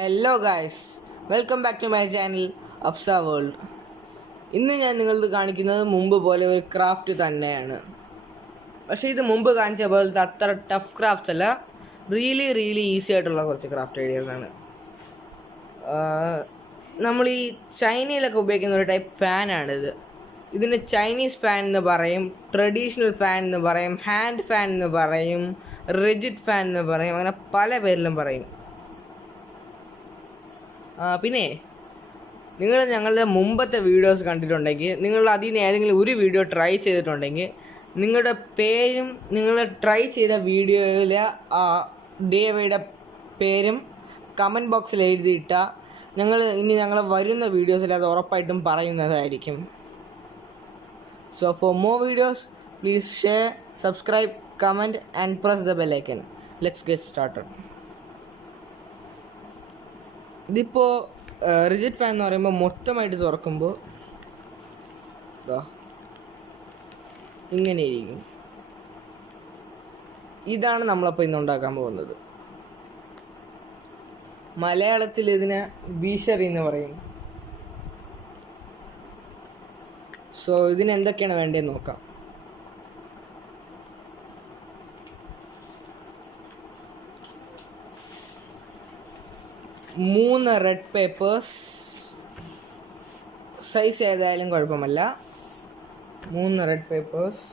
Hello guys, welcome back to my channel Afsa world. ഇന്ന് ഞാൻ നിങ്ങൾക്ക് കാണിക്കുന്നത് മുമ്പ് പോലെ ഒരു ക്രാഫ്റ്റ് തന്നെയാണ്. പക്ഷേ ഇത് മുമ്പ് കാണിച്ച പോലത്തെ അത്ര ടഫ് ക്രാഫ്റ്റ്സ് അല്ല, റിയലി ഈസി ആയിട്ടുള്ള കുറച്ച് ക്രാഫ്റ്റ് ഐഡിയാസാണ്. നമ്മൾ ഈ ചൈനയിലൊക്കെ ഉപയോഗിക്കുന്ന ഒരു ടൈപ്പ് ഫാനാണിത്. ഇതിന് ചൈനീസ് ഫാൻ എന്ന് പറയും, ട്രഡീഷണൽ ഫാൻ എന്ന് പറയും, ഹാൻഡ് ഫാൻ എന്ന് പറയും, റിജിഡ് ഫാൻ എന്ന് പറയും, അങ്ങനെ പല പേരിലും പറയും. പിന്നെ നിങ്ങൾ ഞങ്ങളുടെ മുമ്പത്തെ വീഡിയോസ് കണ്ടിട്ടുണ്ടെങ്കിൽ, നിങ്ങൾ അതിൽ നിന്ന് ഏതെങ്കിലും ഒരു വീഡിയോ ട്രൈ ചെയ്തിട്ടുണ്ടെങ്കിൽ, നിങ്ങളുടെ പേരും നിങ്ങൾ ട്രൈ ചെയ്ത വീഡിയോയിലെ ആ DIYയുടെ പേരും കമൻറ്റ് ബോക്സിൽ എഴുതിയിട്ടാൽ ഞങ്ങൾ വരുന്ന വീഡിയോസിൽ അത് ഉറപ്പായിട്ടും പറയുന്നതായിരിക്കും. So for more videos, please share, subscribe, comment and press the bell icon. Let's get started. ഇതിപ്പോൾ റിജിഡ് ഫാൻ എന്ന് പറയുമ്പോൾ മൊത്തമായിട്ട് തുറക്കുമ്പോൾ ഇങ്ങനെ ഇരിക്കും. ഇതാണ് നമ്മളപ്പോൾ ഇന്ന് ഉണ്ടാക്കാൻ പോകുന്നത്. മലയാളത്തിൽ ഇതിനെ ബീഷറി എന്ന് പറയും. സോ ഇതിന് എന്തൊക്കെയാണ് വേണ്ടതെന്ന് നോക്കാം. മൂന്ന് റെഡ് പേപ്പേഴ്സ്, സൈസ് ഏതായാലും കുഴപ്പമില്ല. 3 റെഡ് പേപ്പേഴ്സ്,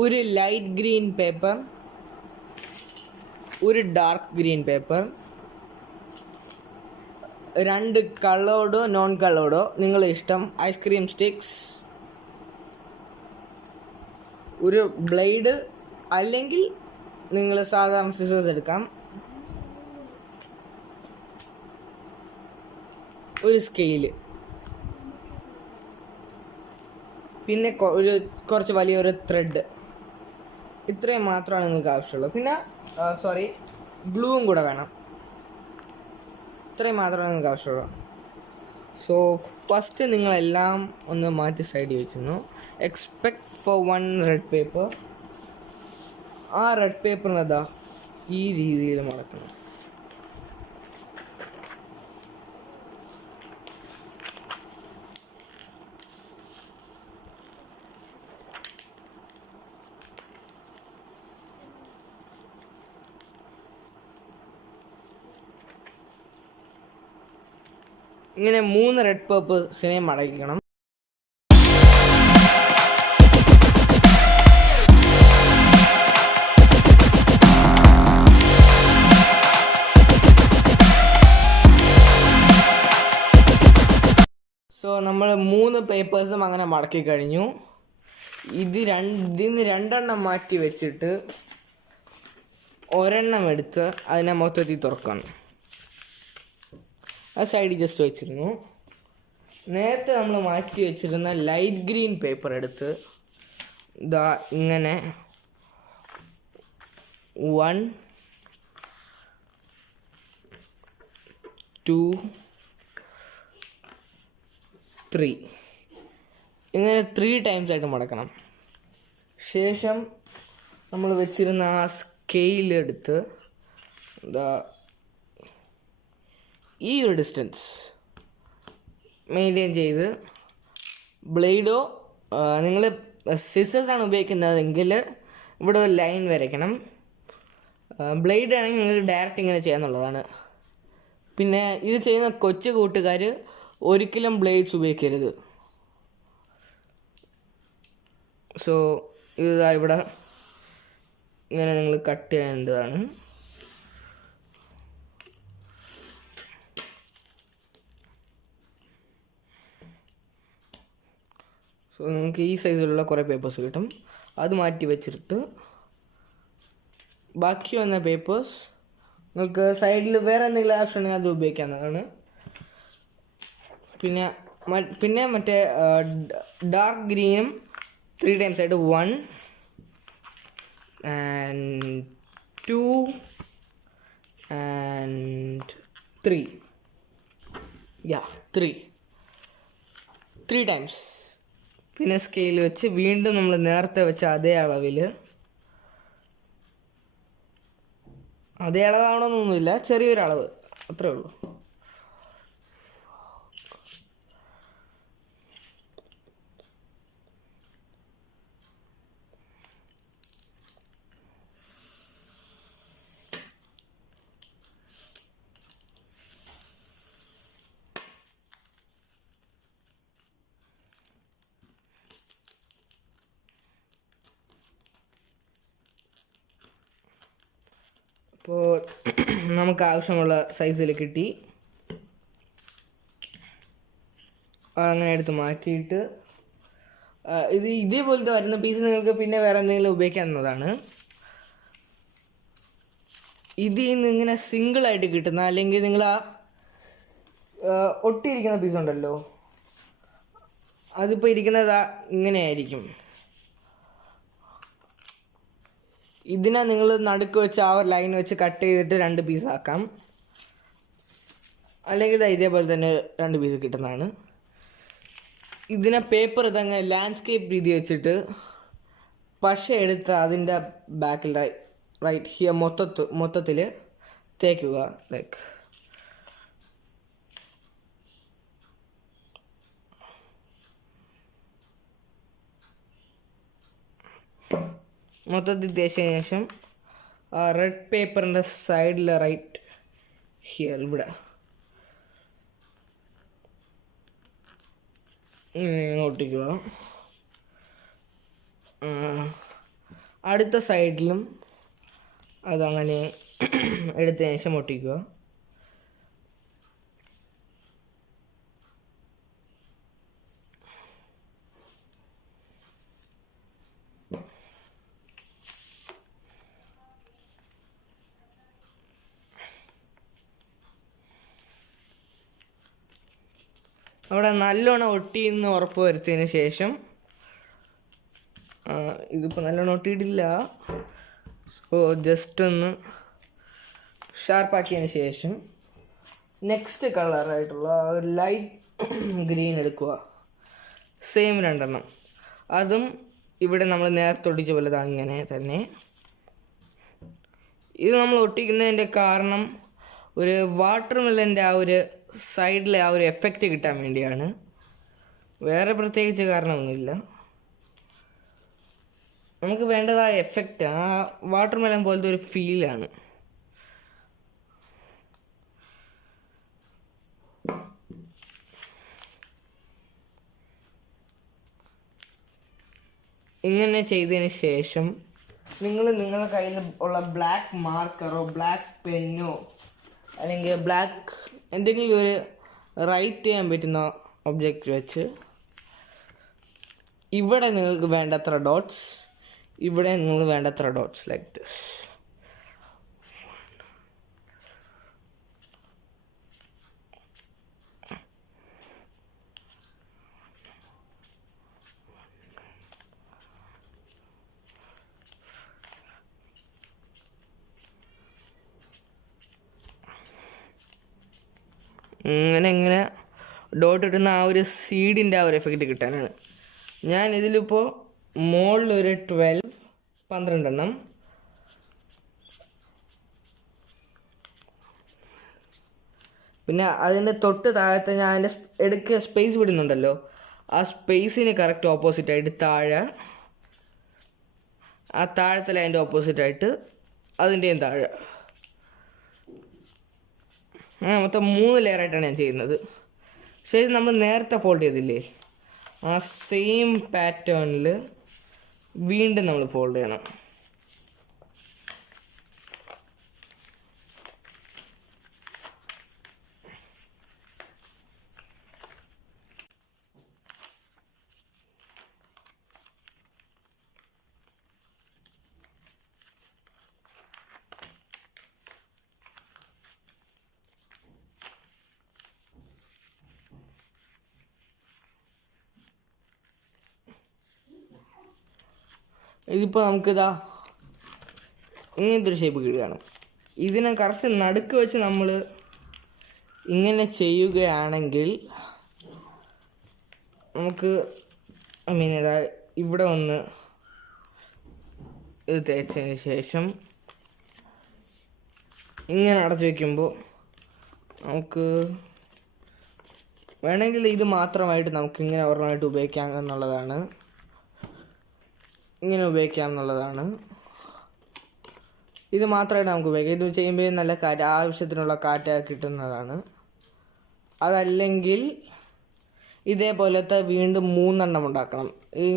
ഒരു ലൈറ്റ് ഗ്രീൻ പേപ്പർ, ഒരു ഡാർക്ക് ഗ്രീൻ പേപ്പർ, 2 കളേർഡോ നോൺ കളേർഡോ നിങ്ങളുടെ ഇഷ്ടം ഐസ്ക്രീം സ്റ്റിക്സ്, ഒരു ബ്ലേഡ് അല്ലെങ്കിൽ നിങ്ങൾ സാധാരണ സിസേഴ്സ് എടുക്കാം, ഒരു സ്കെയില്, പിന്നെ കുറച്ച് വലിയൊരു ത്രെഡ്. ഇത്രയും മാത്രമാണ് നിങ്ങൾക്ക് ആവശ്യമുള്ളൂ. പിന്നെ ഗ്ലൂവും കൂടെ വേണം. ഇത്രയും മാത്രമേ നിങ്ങൾക്ക് ആവശ്യമുള്ളൂ. സോ ഫസ്റ്റ് നിങ്ങളെല്ലാം ഒന്ന് മാറ്റി സൈഡിൽ വെച്ചിരുന്നു. Expect for 1 red paper. ആ റെഡ് പേപ്പറിനതാ ഈ രീതിയിൽ മടക്കണം. ഇങ്ങനെ 3 റെഡ് പേപ്പേഴ്സിനെ മടക്കണം. സോ നമ്മൾ 3 പേപ്പേഴ്സും അങ്ങനെ മടക്കി കഴിഞ്ഞു. ഇതിന് 2 മാറ്റി വെച്ചിട്ട് ഒരെണ്ണം എടുത്ത് അതിനെ മൊത്തത്തിൽ തുറക്കണം. ആ സൈഡിൽ ജസ്റ്റ് വെച്ചിരുന്നു. നേരത്തെ നമ്മൾ മാറ്റി വെച്ചിരുന്ന ലൈറ്റ് ഗ്രീൻ പേപ്പർ എടുത്ത് ഇങ്ങനെ 1 2 3 ഇങ്ങനെ 3 ടൈംസ് ആയിട്ട് മടക്കണം. ശേഷം നമ്മൾ വെച്ചിരുന്ന ആ സ്കെയിലെടുത്ത് ഈ ഒരു ഡിസ്റ്റൻസ് മെയിൻറ്റെയിൻ ചെയ്ത്, ബ്ലേഡോ നിങ്ങൾ സിസേഴ്സാണ് ഉപയോഗിക്കുന്നതെങ്കിൽ ഇവിടെ ഒരു ലൈൻ വരയ്ക്കണം. ബ്ലേഡ് ആണെങ്കിൽ നിങ്ങൾ ഡയറക്റ്റ് ഇങ്ങനെ ചെയ്യാന്നുള്ളതാണ്. പിന്നെ ഇത് ചെയ്യുന്ന കൊച്ചു കൂട്ടുകാർ ഒരിക്കലും ബ്ലേഡ്സ് ഉപയോഗിക്കരുത്. സോ ഇവിടെ ഇങ്ങനെ നിങ്ങൾ കട്ട് ചെയ്യേണ്ടതാണ്. സോ നിങ്ങൾക്ക് ഈ സൈസിലുള്ള കുറേ പേപ്പേഴ്സ് കിട്ടും. അത് മാറ്റി വെച്ചിട്ട് ബാക്കി വന്ന പേപ്പേഴ്സ് നിങ്ങൾക്ക് സൈഡിൽ വേറെ എന്തെങ്കിലും ആപ്ഷൻ ഉണ്ടെങ്കിൽ അത് ഉപയോഗിക്കാവുന്നതാണ്. പിന്നെ മറ്റേ ഡാർക്ക് ഗ്രീനും 3 ടൈംസ് ആയിട്ട് 1 and 2 and 3. Yeah, 3 times. പിന്നെ സ്കെയിൽ വെച്ച് വീണ്ടും നമ്മൾ നേരത്തെ വെച്ച അതേ അളവിൽ, അതേ അളവാവണമെന്നൊന്നുമില്ല, ചെറിയൊരളവ് അത്രേ ഉള്ളൂ. അപ്പോൾ നമുക്ക് ആവശ്യമുള്ള സൈസിൽ കിട്ടി. അങ്ങനെ എടുത്ത് മാറ്റിയിട്ട് ഇതേപോലത്തെ വരുന്ന പീസ് നിങ്ങൾക്ക് പിന്നെ വേറെ എന്തെങ്കിലും ഉപയോഗിക്കാവുന്നതാണ്. ഇതിൽ നിന്ന് ഇങ്ങനെ സിംഗിളായിട്ട് കിട്ടുന്ന, അല്ലെങ്കിൽ നിങ്ങൾ ഒട്ടിയിരിക്കുന്ന പീസ് ഉണ്ടല്ലോ, അതിപ്പോൾ ഇരിക്കുന്നത് ഇങ്ങനെയായിരിക്കും. ഇതിനെ നിങ്ങൾ നടുക്ക് വെച്ച് ആ ഒരു ലൈൻ വെച്ച് കട്ട് ചെയ്തിട്ട് 2 പീസാക്കാം. അല്ലെങ്കിൽ ഇതേപോലെ തന്നെ 2 പീസ് കിട്ടുന്നതാണ്. ഇതിനെ പേപ്പർ ഇതങ്ങ് ലാൻഡ്സ്കേപ്പ് രീതി വെച്ചിട്ട് പശ എടുത്ത് അതിൻ്റെ ബാക്കിൽ റൈറ്റ് ഹിയർ മൊത്തത്തിൽ തേക്കുക. ലൈക്ക് മൊത്തത്തിൽ തേച്ചതിന് ശേഷം റെഡ് പേപ്പറിൻ്റെ സൈഡിൽ റൈറ്റ് ഹിയർ ഇവിടെ ഒട്ടിക്കുക. അടുത്ത സൈഡിലും അതങ്ങനെ എടുത്തതിന് ശേഷം ഒട്ടിക്കുക. അവിടെ നല്ലോണം ഒട്ടിയെന്ന് ഉറപ്പ് വരുത്തിയതിന് ശേഷം, ഇതിപ്പോൾ നല്ലോണം ഒട്ടിയിട്ടില്ല, സോ ജസ്റ്റ് ഒന്ന് ഷാർപ്പാക്കിയതിന് ശേഷം നെക്സ്റ്റ് കളറായിട്ടുള്ള ഒരു ലൈറ്റ് ഗ്രീൻ എടുക്കുക. സെയിം 2 അതും ഇവിടെ നമ്മൾ നേരത്തെ ഒട്ടിച്ച പോലെ അങ്ങനെ തന്നെ. ഇത് നമ്മൾ ഒട്ടിക്കുന്നതിൻ്റെ കാരണം ഒരു വാട്ടർ മെലൻ്റെ ആ ഒരു സൈഡിലെ ആ ഒരു എഫക്റ്റ് കിട്ടാൻ വേണ്ടിയാണ്, വേറെ പ്രത്യേകിച്ച് കാരണമൊന്നുമില്ല. നമുക്ക് വേണ്ടത് ആ എഫക്റ്റ്, ആ വാട്ടർ മെലൻ പോലത്തെ ഒരു ഫീലാണ്. ഇങ്ങനെ ചെയ്തതിന് ശേഷം നിങ്ങളുടെ കയ്യിൽ ഉള്ള ബ്ലാക്ക് മാർക്കറോ ബ്ലാക്ക് പെന്നോ അല്ലെങ്കിൽ ബ്ലാക്ക് എന്തെങ്കിലും ഒരു റൈറ്റ് ചെയ്യാൻ പറ്റുന്ന ഒബ്ജക്റ്റ് വെച്ച് ഇവിടെ നിങ്ങൾക്ക് വേണ്ടത്ര ഡോട്ട്സ്, ഇവിടെ നിങ്ങൾക്ക് വേണ്ടത്ര ഡോട്ട്സ് ലൈക്ക് ദിസ്. ഇങ്ങനെ ഡോട്ട് ഇടുന്ന ആ ഒരു സീഡിൻ്റെ ആ ഒരു എഫക്റ്റ് കിട്ടാനാണ്. ഞാൻ ഇതിലിപ്പോൾ മുകളിലൊരു 12 പിന്നെ അതിൻ്റെ തൊട്ട് താഴത്തെ ഞാൻ അതിൻ്റെ എടുക്കുക സ്പേസ് വിടുന്നുണ്ടല്ലോ, ആ സ്പേസിന് കറക്റ്റ് ഓപ്പോസിറ്റായിട്ട് ആ താഴത്തെ ലൈൻ്റെ ഓപ്പോസിറ്റായിട്ട് അതിൻ്റെയും താഴെ മൊത്തം 3 ലെയറായിട്ടാണ് ഞാൻ ചെയ്യുന്നത്. ശരി, നമ്മൾ നേരത്തെ ഫോൾഡ് ചെയ്തില്ലേ, ആ സെയിം പാറ്റേണിൽ വീണ്ടും നമ്മൾ ഫോൾഡ് ചെയ്യണം. ഇതിപ്പോൾ നമുക്കിതാ ഇങ്ങനത്തെ ഒരു ഷേപ്പ് കിട്ടുകയാണ്. ഇതിനെ കറക്റ്റ് നടുക്ക് വെച്ച് നമ്മൾ ഇങ്ങനെ ചെയ്യുകയാണെങ്കിൽ നമുക്ക് ഇതാ ഇവിടെ ഒന്ന് ഇത് തേച്ചതിന് ശേഷം ഇങ്ങനെ അടച്ചു വയ്ക്കുമ്പോൾ നമുക്ക് വേണമെങ്കിൽ ഇത് മാത്രമായിട്ട് നമുക്ക് ഇങ്ങനെ ഒരെണ്ണമായിട്ട് ഉപയോഗിക്കാം എന്നുള്ളതാണ്. ഇങ്ങനെ ഉപയോഗിക്കാം എന്നുള്ളതാണ്. ഇത് മാത്രമായിട്ട് നമുക്ക് ഉപയോഗിക്കാം. ഇത് ചെയ്യുമ്പോൾ നല്ല കാറ്റ്, ആവശ്യത്തിനുള്ള കാറ്റ് കിട്ടുന്നതാണ്. അതല്ലെങ്കിൽ ഇതേപോലത്തെ വീണ്ടും 3 എണ്ണം ഉണ്ടാക്കണം.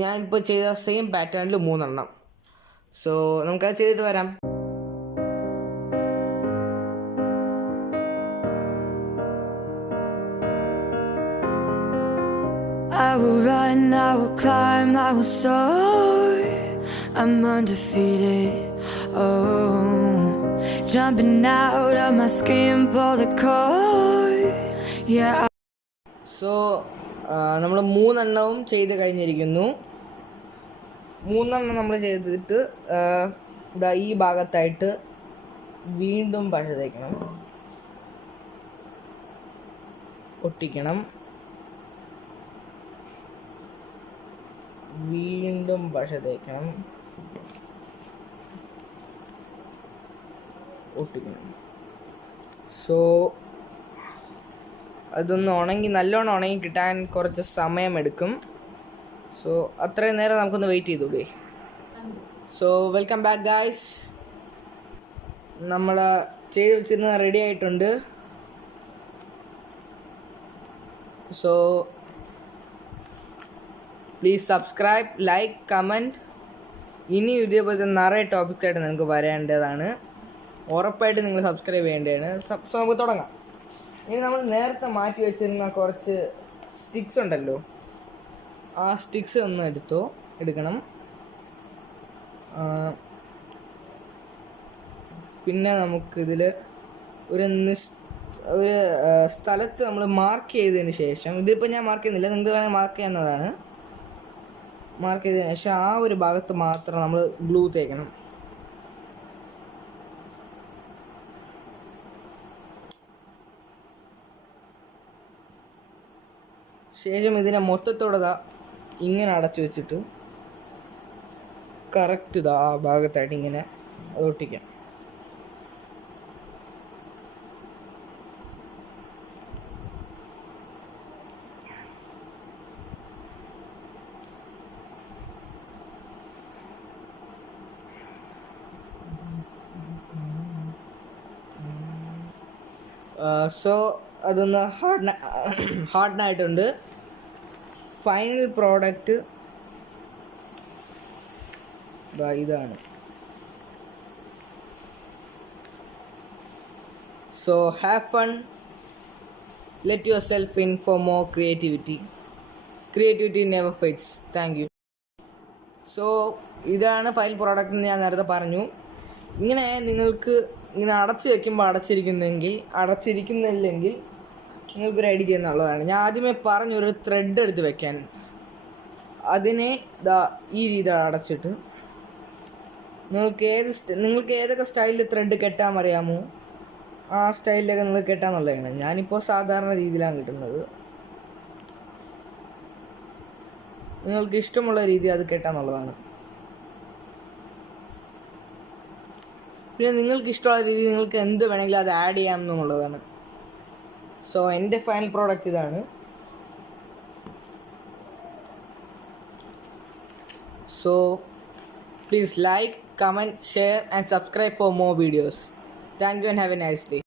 ഞാനിപ്പോൾ ചെയ്ത സെയിം പാറ്റേണിൽ 3 എണ്ണം. സോ നമുക്കത് ചെയ്തിട്ട് വരാം. I will run, I will climb, I will soar. I'm undefeated. Oh, jumping out of my skin, pull the cord. Yeah. So നമ്മൾ 3 എണ്ണവും ചെയ്ത് കഴിഞ്ഞിരിക്കുന്നു. 3 എണ്ണം നമ്മൾ ചെയ്തിട്ട് ഈ ഭാഗത്തായിട്ട് വീണ്ടും പശ തേക്കണം, ഒട്ടിക്കണം, വീണ്ടും പശ തേക്കണം, ഒട്ടിക്കണം. സോ അതൊന്ന് നല്ലോണം ഉണങ്ങി കിട്ടാൻ കുറച്ച് സമയമെടുക്കും. സോ അത്രയും നേരം നമുക്കൊന്ന് വെയിറ്റ് ചെയ്തൂടെ. So welcome back guys. നമ്മൾ ചെയ്ത് വെച്ചിരുന്നത് റെഡി ആയിട്ടുണ്ട്. So please subscribe, like, comment. ഇനി ഇതേപോലത്തെ നിറയെ ടോപ്പിക്സായിട്ട് നിങ്ങൾക്ക് വരേണ്ടതാണ്. ഉറപ്പായിട്ട് നിങ്ങൾ സബ്സ്ക്രൈബ് ചെയ്യേണ്ടതാണ്. സോ നമുക്ക് തുടങ്ങാം. ഇനി നമ്മൾ നേരത്തെ മാറ്റി വെച്ചിരുന്ന കുറച്ച് സ്റ്റിക്സ് ഉണ്ടല്ലോ, ആ സ്റ്റിക്സ് ഒന്ന് എടുക്കണം. പിന്നെ നമുക്കിതിൽ ഒരു സ്ഥലത്ത് നമ്മൾ മാർക്ക് ചെയ്തതിന് ശേഷം, ഇതിപ്പോൾ ഞാൻ മാർക്ക് ചെയ്യുന്നില്ല, നിങ്ങൾക്ക് വേണമെങ്കിൽ മാർക്ക് ചെയ്യുന്നതാണ്. മാർക്ക് ചെയ്തതിന് ശേഷം ആ ഒരു ഭാഗത്ത് മാത്രം നമ്മൾ ഗ്ലൂ തേക്കണം. ശേഷം ഇതിനെ മൊത്തത്തോടെ ഇങ്ങനെ അടച്ചു വെച്ചിട്ട് കറക്റ്റ് ആ ഭാഗത്തായിട്ട് ഇങ്ങനെ ഒട്ടിക്കാം. സോ അതൊന്ന് ഹാർഡനായിട്ടുണ്ട്. ഫൈനൽ പ്രോഡക്റ്റ് ഇതാണ്. So have fun, let your self in for more creativity never fades. Thank you. So ഇതാണ് ഫൈനൽ പ്രോഡക്റ്റ് എന്ന് ഞാൻ നേരത്തെ പറഞ്ഞു. ഇങ്ങനെ നിങ്ങൾക്ക് ഇങ്ങനെ അടച്ചു വയ്ക്കുമ്പോൾ അടച്ചിരിക്കുന്നില്ലെങ്കിൽ നിങ്ങൾക്കൊരു ഐഡിയ ചെയ്യുന്നുള്ളതാണ്. ഞാൻ ആദ്യമേ പറഞ്ഞൊരു ത്രെഡ് എടുത്ത് വെക്കാൻ, അതിനെ ഈ രീതിയിൽ അടച്ചിട്ട് നിങ്ങൾക്ക് ഏതൊക്കെ സ്റ്റൈലിൽ ത്രെഡ് കെട്ടാൻ അറിയാമോ ആ സ്റ്റൈലിലൊക്കെ നിങ്ങൾ കെട്ടാന്നുള്ളതാണ്. ഞാനിപ്പോൾ സാധാരണ രീതിയിലാണ് കിട്ടുന്നത്. നിങ്ങൾക്ക് ഇഷ്ടമുള്ള രീതി അത് കെട്ടാന്നുള്ളതാണ്. പിന്നെ നിങ്ങൾക്ക് ഇഷ്ടമുള്ള രീതി നിങ്ങൾക്ക് എന്ത് വേണമെങ്കിലും അത് ആഡ് ചെയ്യാം എന്നുള്ളതാണ്. സോ എൻ്റെ ഫൈനൽ പ്രോഡക്റ്റ് ഇതാണ്. So please like, comment, share and subscribe for more videos. Thank you and have a nice day.